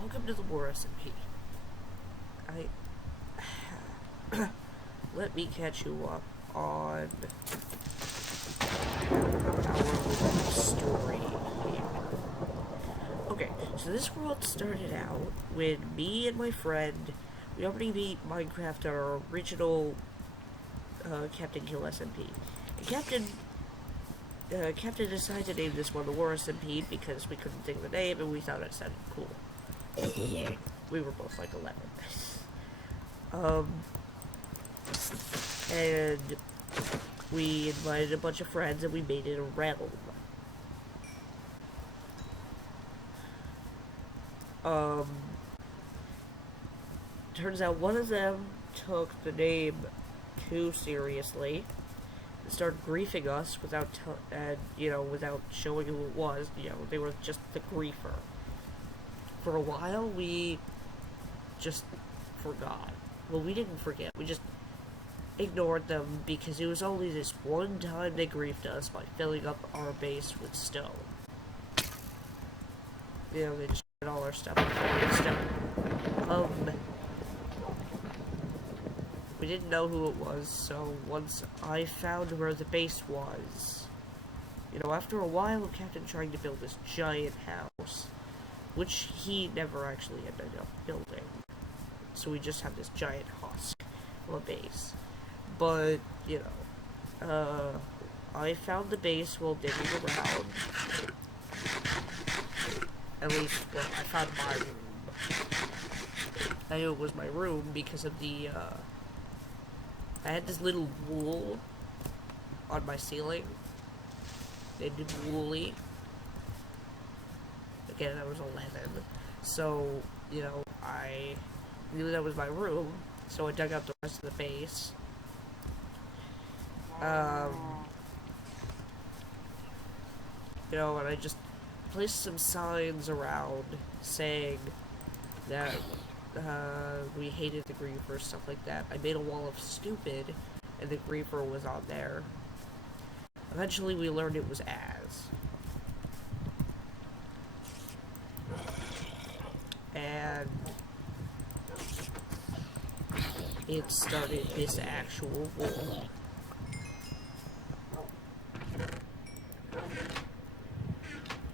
Welcome to the War Smp. Let me catch you up on our little story here. Okay, so this world started out when me and my friend, we already beat Minecraft on our original Captain Kill SMP. And Captain decided to name this one the War Smp because we couldn't think of a name and we thought it sounded cool. We were both like 11. And we invited a bunch of friends and we made it a realm. Turns out one of them took the name too seriously and started griefing us without without showing who it was. They were just the griefer. For a while, we just forgot. Well, we didn't forget. We just ignored them because it was only this one time they griefed us by filling up our base with stone. They just put all our stuff with stone. We didn't know who it was, so once I found where the base was, after a while of Captain trying to build this giant house, which he never actually ended up building. So we just have this giant husk of a base. But, I found the base while digging around. At least, well, I found my room. I knew it was my room because of the, I had this little wool on my ceiling. Named it Woolly. Again, I was 11. So, I knew that was my room, so I dug out the rest of the base. And I just placed some signs around saying that we hated the griefer, stuff like that. I made a wall of stupid, and the griefer was on there. Eventually, we learned it was Az. And it started this actual war.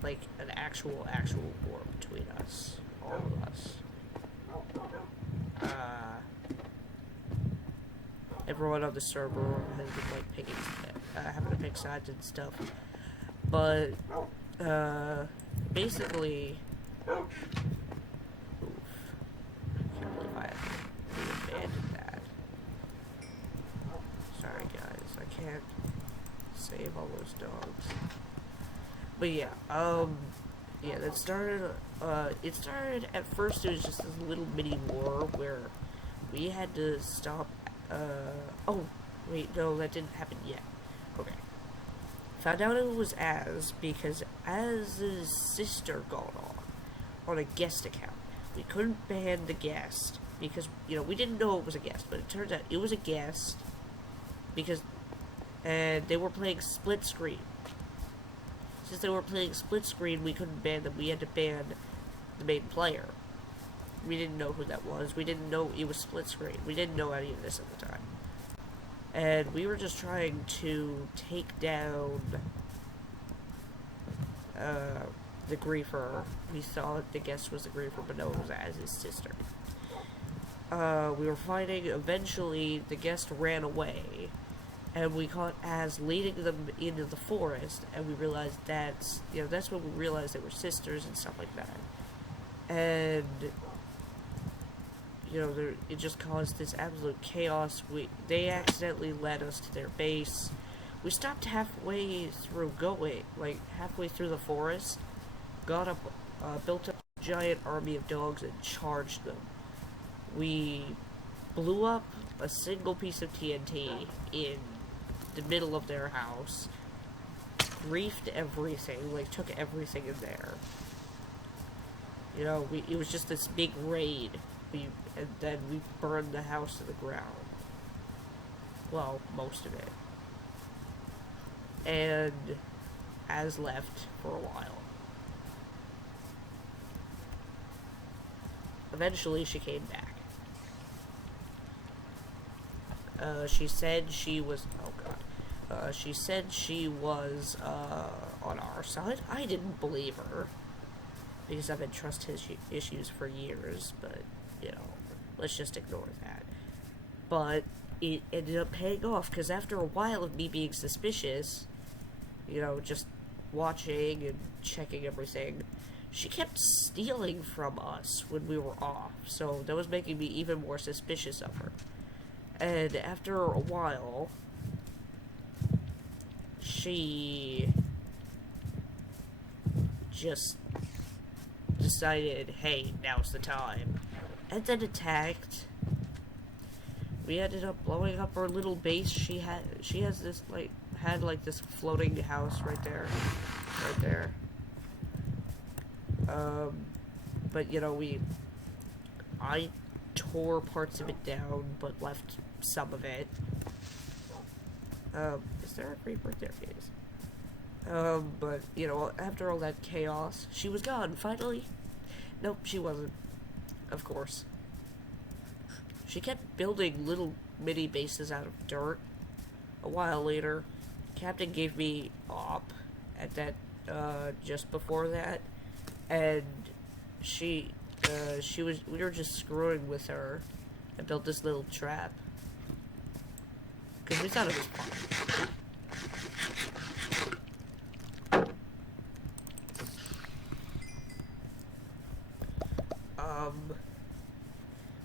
Like, an actual war between us. All of us. Everyone on the server has been, like, having to pick sides and stuff. But, basically... Oof. I can't believe I abandoned that. Sorry, guys. I can't save all those dogs. But yeah, that started, it started, at first it was just this little mini war where we had to stop, oh, wait, no, that didn't happen yet. Okay. Found out it was Az because Az's sister got on a guest account. We couldn't ban the guest because, we didn't know it was a guest, but it turns out it was a guest because, and they were playing split screen. Since they were playing split screen, we couldn't ban them. We had to ban the main player. We didn't know who that was. We didn't know it was split screen. We didn't know any of this at the time. And we were just trying to take down the griefer. We thought the guest was the griefer, but no, it was Az's sister. We were fighting. Eventually, the guest ran away. And we caught Az leading them into the forest, and we realized that's when we realized they were sisters and stuff like that. And, it just caused this absolute chaos. They accidentally led us to their base. We stopped halfway through halfway through the forest, got up, built up a giant army of dogs and charged them. We blew up a single piece of TNT in the middle of their house, griefed everything, took everything in there. It was just this big raid, and then we burned the house to the ground. Well, most of it. And Az left for a while. Eventually, she came back. She said she was... Oh, God. She said she was, on our side. I didn't believe her. Because I've had trust issues for years, but, you know, let's just ignore that. But it ended up paying off, because after a while of me being suspicious, you know, just watching and checking everything, she kept stealing from us when we were off, so that was making me even more suspicious of her. And after a while, she just decided, hey, now's the time, and then attacked. We ended up blowing up her little base. She has this, like, this floating house right there. But, you know, I tore parts of it down, but left some of it. Is there a creeper? There it is. But, you know, after all that chaos, she was gone, finally. Nope, she wasn't. Of course. She kept building little mini bases out of dirt. A while later, Captain gave me op at that, just before that, and we were just screwing with her and built this little trap. Because we thought it was fun.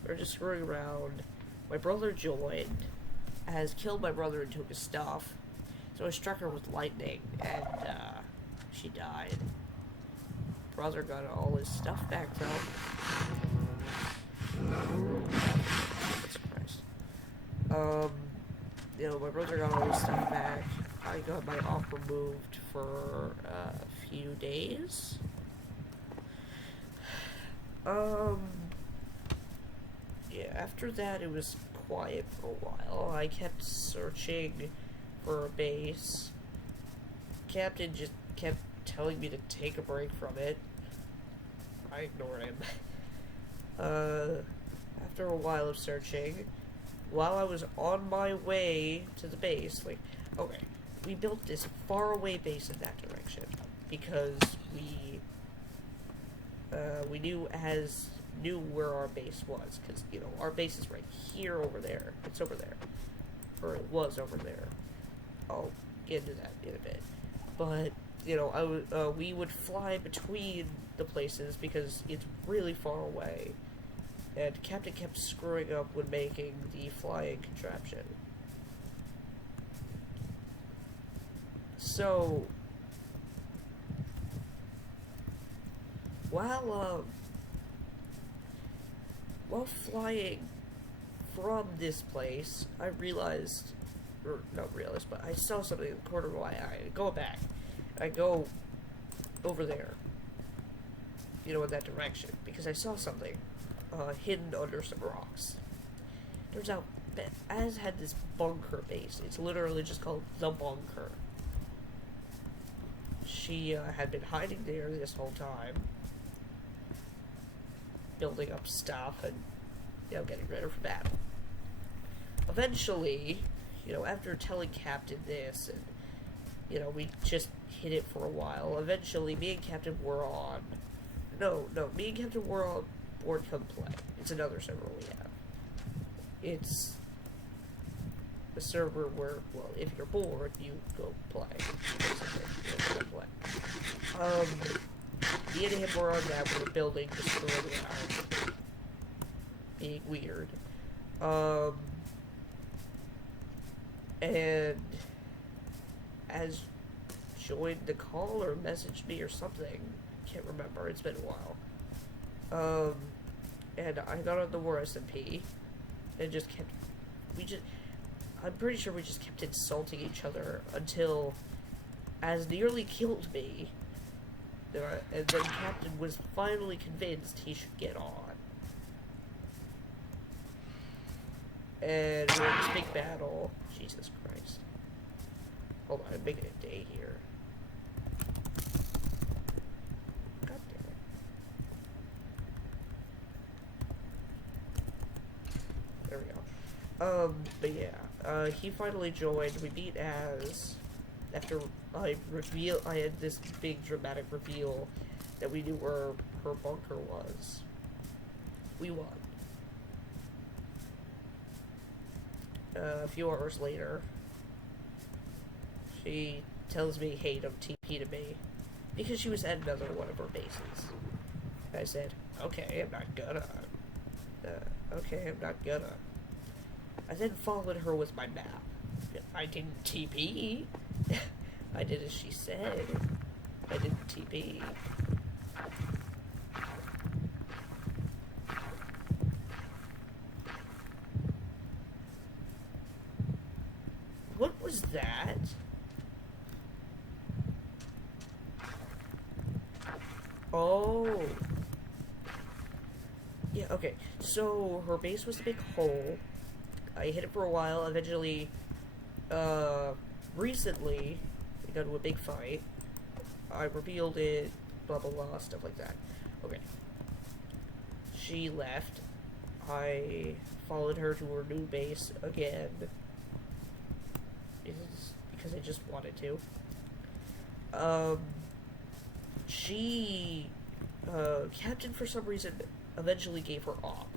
We were just screwing around. My brother joined, has killed my brother and took his stuff. So I struck her with lightning, and, she died. Brother got all his stuff back, though. Jesus Christ. You know, my brother got all his stuff back. I got my op removed for a few days. Yeah, after that, it was quiet for a while. I kept searching for a base. Captain just kept telling me to take a break from it. I ignored him. After a while of searching, while I was on my way to the base, like, okay, we built this faraway base in that direction because we knew where our base was, because, you know, our base is right here over there. It's over there. Or it was over there. I'll get into that in a bit. But, you know, we would fly between the places because it's really far away. And Captain kept screwing up when making the flying contraption. So, while flying from this place, I realized, or not realized, but I saw something in the corner of my eye. I go back. I go over there, you know, in that direction, because I saw something hidden under some rocks. Turns out, Az had this bunker base. It's literally just called the bunker. She had been hiding there this whole time, building up stuff and, you know, getting ready for battle. Eventually, you know, after telling Captain this, and, you know, we just hid it for a while, eventually me and Captain were on... No, me and Captain were on Board Come Play. It's another server we have. It's a server where, well, if you're bored, you go play. Basically, you go play. Me and him were on that. We were building, just screwing around, being weird. And Az joined the call or messaged me or something. Can't remember. It's been a while. And I got on the War Smp and just kept. I'm pretty sure we just kept insulting each other until Az nearly killed me. And then Captain was finally convinced he should get on. And we had this big battle. Jesus Christ. Hold on, I'm making a day here. God damn But yeah, he finally joined. We beat Az. After I had this big dramatic reveal that we knew where her bunker was. We won. A few hours later, she tells me, hey, don't TP to me, because she was at another one of her bases. I said, okay, I'm not gonna. Okay, I'm not gonna. I then followed her with my map. I didn't TP. I did as she said. I didn't TP. What was that? Oh. Yeah, okay. So, her base was a big hole. I hit it for a while. Eventually, recently, we got into a big fight. I revealed it, blah blah blah, stuff like that. Okay. She left. I followed her to her new base again. Because I just wanted to. Captain, for some reason, eventually gave her op.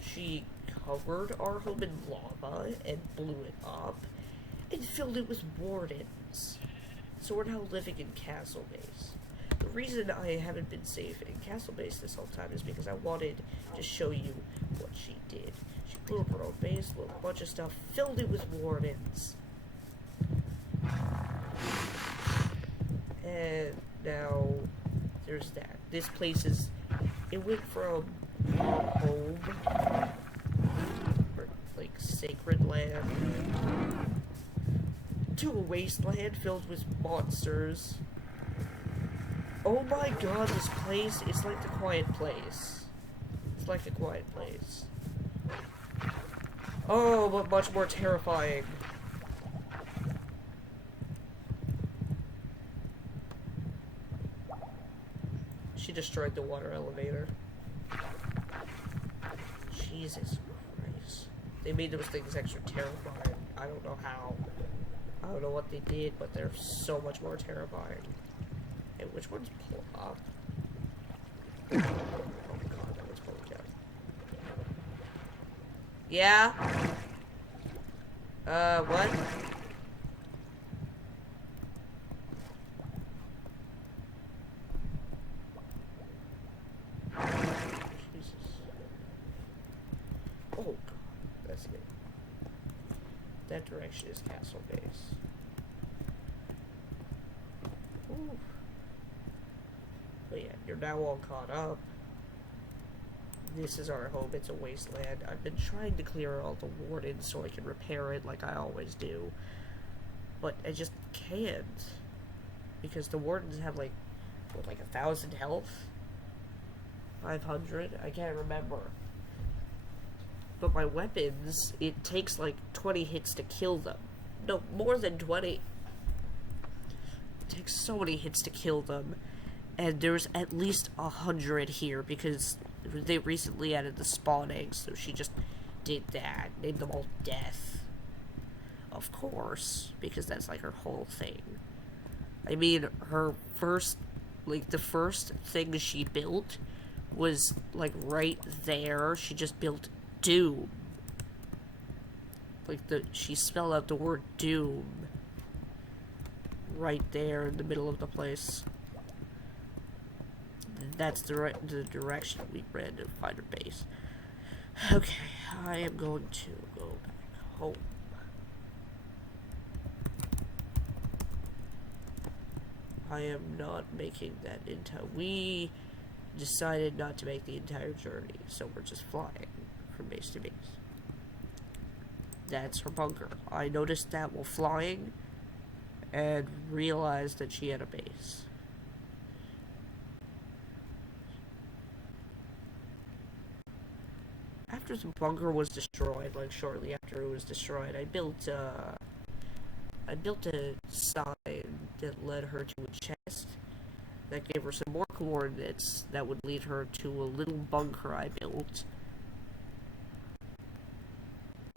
She covered our home in lava and blew it up and filled it with wardens. So we're now living in Castle Base. The reason I haven't been safe in Castle Base this whole time is because I wanted to show you what she did. She blew up her own base, blew up a bunch of stuff, filled it with wardens. And now there's that. This place is, it went from home, or like sacred land, to a wasteland filled with monsters. Oh my god, this place is like the Quiet Place. It's like the Quiet Place. Oh, but much more terrifying. She destroyed the water elevator. Jesus Christ. They made those things extra terrifying. I don't know how. I don't know what they did, but they're so much more terrifying. And which one's pull up? Oh god, that one's pulling down. Yeah? What? Jesus. Oh god, that's it. That direction is Castle Base. Ooh. But yeah, you're now all caught up. This is our home, it's a wasteland. I've been trying to clear all the wardens so I can repair it like I always do. But I just can't. Because the wardens have like, what, like 1,000 health? 500? I can't remember. But my weapons, it takes like 20 hits to kill them. No, more than 20. It takes so many hits to kill them. And there's at least 100 here because they recently added the spawn eggs, so she just did that. Named them all Death. Of course, because that's like her whole thing. I mean, her first, like the first thing she built was like right there. She just built Doom. Like she spelled out the word Doom right there in the middle of the place. That's the direction we ran to find her base. Okay, I am going to go back home. I am not making that entire... We decided not to make the entire journey, so we're just flying from base to base. That's her bunker. I noticed that while flying and realized that she had a base. After the bunker was destroyed, like shortly after it was destroyed, I built a sign that led her to a chest that gave her some more coordinates that would lead her to a little bunker I built.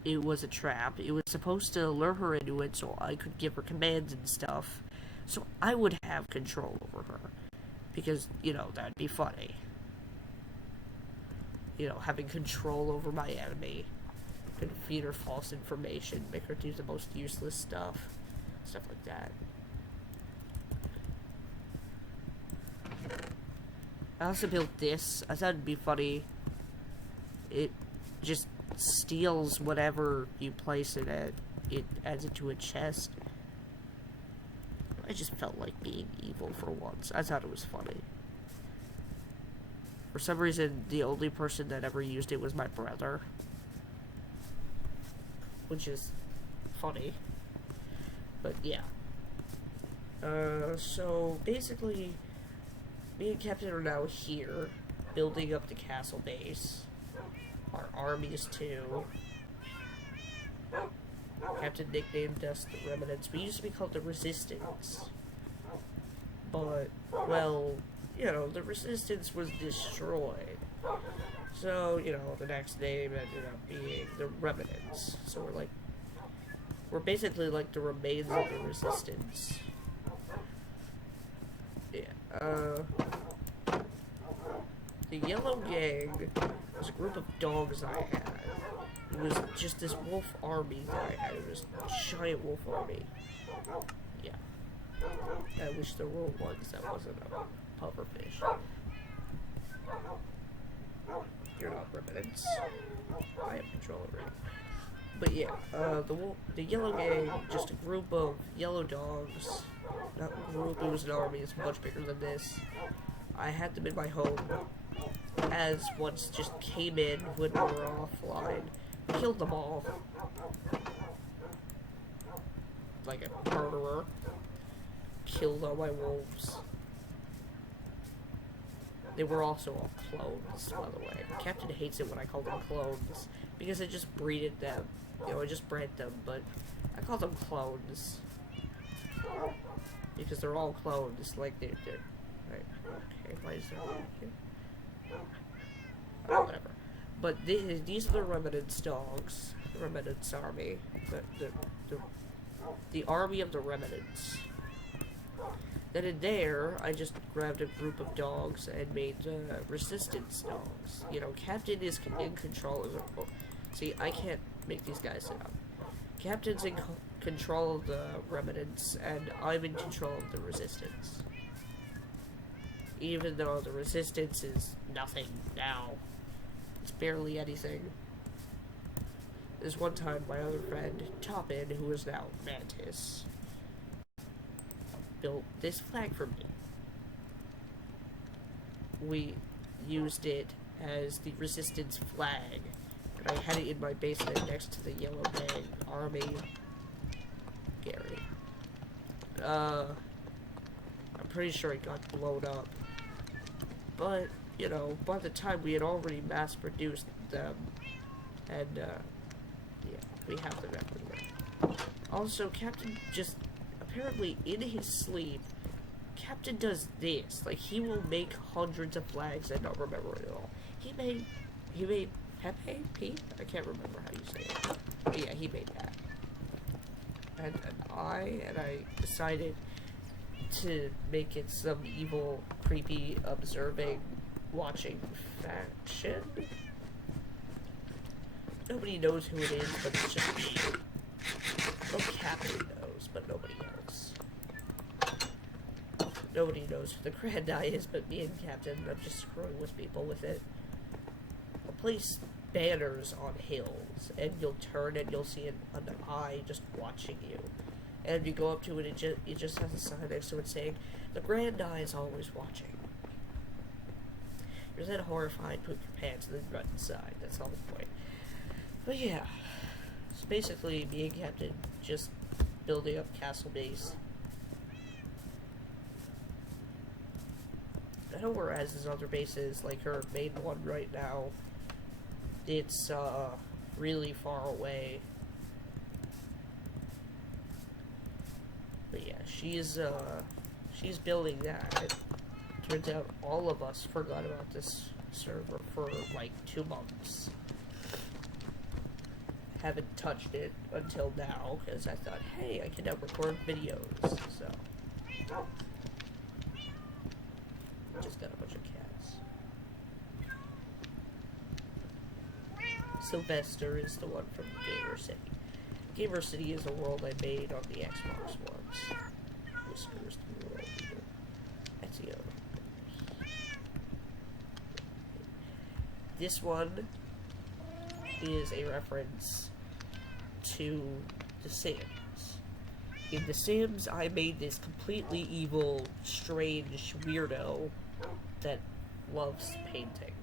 it was a trap. It was supposed to lure her into it so I could give her commands and stuff. So I would have control over her. Because, you know, that'd be funny. You know, having control over my enemy. Could feed her false information, make her do the most useless stuff. Stuff like that. I also built this. I thought it'd be funny. It just steals whatever you place it at. It adds it to a chest. I just felt like being evil for once. I thought it was funny. For some reason, the only person that ever used it was my brother. Which is funny. But yeah. So basically, me and Captain are now here, building up the castle base. Our armies too. Captain nicknamed us the Remnants. We used to be called the Resistance. But, well, you know, the Resistance was destroyed. So, you know, the next name ended up being the Remnants. So we're basically like the remains of the Resistance. Yeah, the Yellow Gang was a group of dogs I had. It was just this wolf army that I had. It was a giant wolf army. Yeah. I wish there were ones that wasn't a pufferfish. You're not Remnants. I have control over it. But yeah, the Yellow Gang, just a group of yellow dogs. Not a group, it was an army. It's much bigger than this. I had them in my home. As once just came in when we were offline. Killed them all. Like a murderer. Killed all my wolves. They were also all clones, by the way. Captain hates it when I call them clones, because I just breeded them. You know, I just bred them, but I call them clones. Because they're all clones, like they're right, okay, why is there one here? Oh, whatever. But these are the Remnants dogs. The Remnants army. The army of the Remnants. Then in there, I just grabbed a group of dogs and made resistance dogs. You know, Captain is in control of the... See, I can't make these guys sit up. Captain's in control of the Remnants, and I'm in control of the Resistance. Even though the Resistance is nothing now. It's barely anything. There's one time my other friend, Toppin, who is now Mantis, built this flag for me. We used it as the Resistance flag, and I had it in my basement next to the Yellow Gang army. Gary. I'm pretty sure it got blown up. But, you know, by the time we had already mass-produced them, and, yeah, we have them everywhere. Also, Captain just, apparently in his sleep, Captain does this. Like, he will make hundreds of flags and not remember it at all. He made Pepe? Pete? I can't remember how you say it. But yeah, he made that. And I decided to make it some evil, creepy, observing, watching faction. Nobody knows who it is, but it's just me. Well, Captain knows, but nobody else. Nobody knows who the Grand Eye is, but me and Captain. I'm just screwing with people with it. I'll place banners on hills, and you'll turn and you'll see an eye just watching you. And if you go up to it, it just has a sign next to it saying, "The Grand Eye is always watching." You're then horrified, poop your pants, and then run inside. That's all the point. But yeah, it's basically me and Captain just building up castle base. I know where Az's other base is, like her main one right now. It's really far away. But yeah, she's building that. It turns out all of us forgot about this server for like 2 months. haven't touched it until now, because I thought, hey, I can now record videos, so. Just got a bunch of cats. Sylvester is the one from Gamer City. Gamer City is a world I made on the Xbox once. Whiskers the world leader. Ezio. This one is a reference to The Sims. In The Sims, I made this completely evil, strange weirdo that loves painting.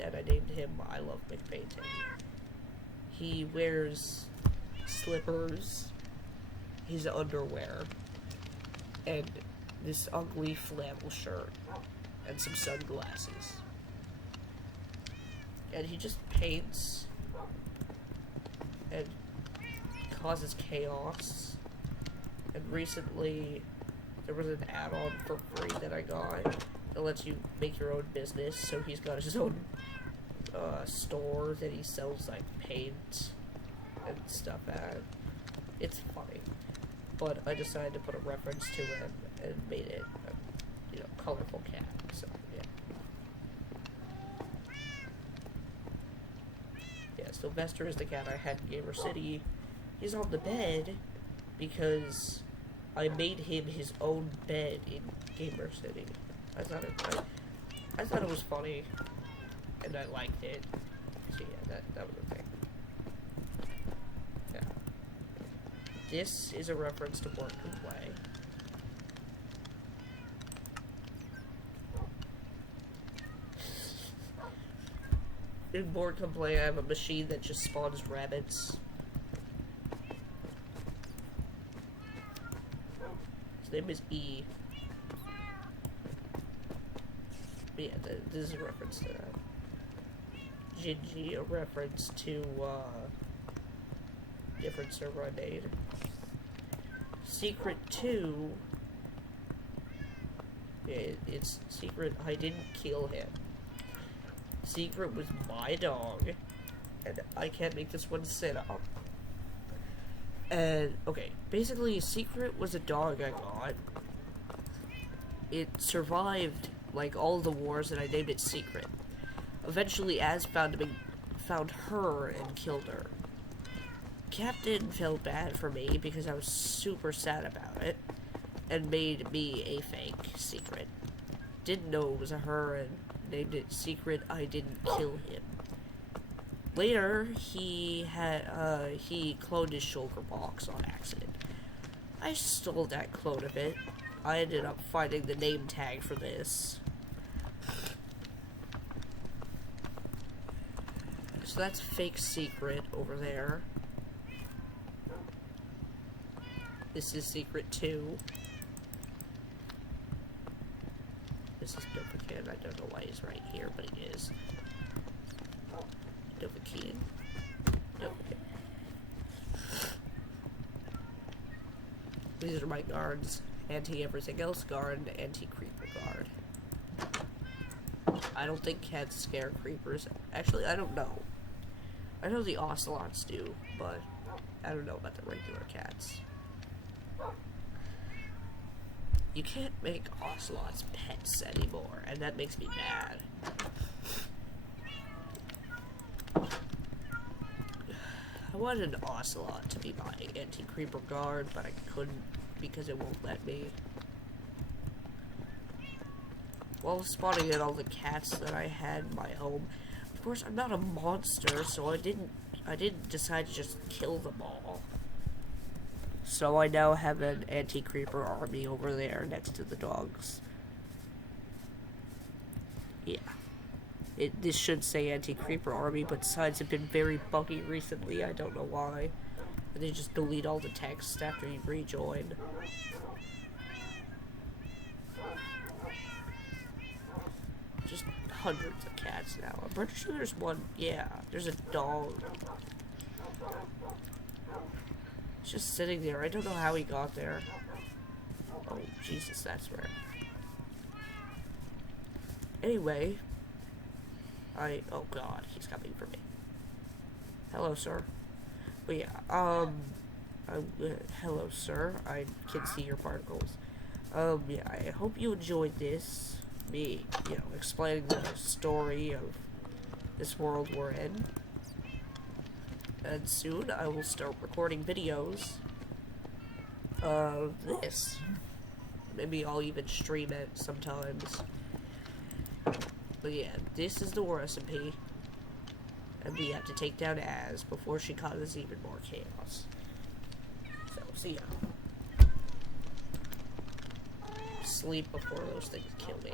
And I named him I Love McPainting. He wears slippers, his underwear, and this ugly flannel shirt, and some sunglasses. And he just paints and causes chaos. And recently, there was an add-on for free that I got that lets you make your own business. So he's got his own store that he sells like paint and stuff at. It's funny, but I decided to put a reference to him and made it a colorful cat. So yeah, Sylvester is the cat I had in Gamer City. He's on the bed because I made him his own bed in Gamer City. I thought it was funny, and I liked it. So yeah, that was a thing. Yeah. This is a reference to Work and Play. In Board and Play, I have a machine that just spawns rabbits. His name is E. But yeah, this is a reference to that. Gingy, a reference to different server I made. Secret 2. Yeah, it's Secret. I didn't kill him. Secret was my dog, and I can't make this one sit up. And, okay, basically, Secret was a dog I got. It survived, like, all the wars, and I named it Secret. Eventually, Az found her and killed her. Captain felt bad for me because I was super sad about it, and made me a fake Secret. Didn't know it was a her, and named it Secret. I didn't kill him. Later, he cloned his shoulder box on accident. I stole that clone of it. I ended up finding the name tag for this. So that's fake Secret over there. This is Secret 2. This is Dovahkiin. I don't know why he's right here, but he is. Dovahkiin. These are my guards. Anti-everything else guard and anti-creeper guard. I don't think cats scare creepers. Actually, I don't know. I know the ocelots do, but I don't know about the regular cats. You can't make ocelots pets anymore, and that makes me mad. I wanted an ocelot to be my anti-creeper guard, but I couldn't because it won't let me. While spawning in all the cats that I had in my home, of course I'm not a monster, so I didn't decide to just kill them all. So I now have an anti-creeper army over there next to the dogs. Yeah. This should say anti-creeper army, but sites have been very buggy recently. I don't know why. And they just delete all the text after you rejoin. Just hundreds of cats now. I'm pretty sure there's one. Yeah, there's a dog. It's just sitting there. I don't know how he got there. Oh, Jesus, that's rare. Anyway, oh God, he's coming for me. Hello, sir. But yeah, hello, sir. I can see your particles. Yeah, I hope you enjoyed this. Me, explaining the story of this world we're in. And soon I will start recording videos of this. Maybe I'll even stream it sometimes. But yeah, this is the War Smp. And we have to take down Az before she causes even more chaos. So, see ya. Sleep before those things kill me.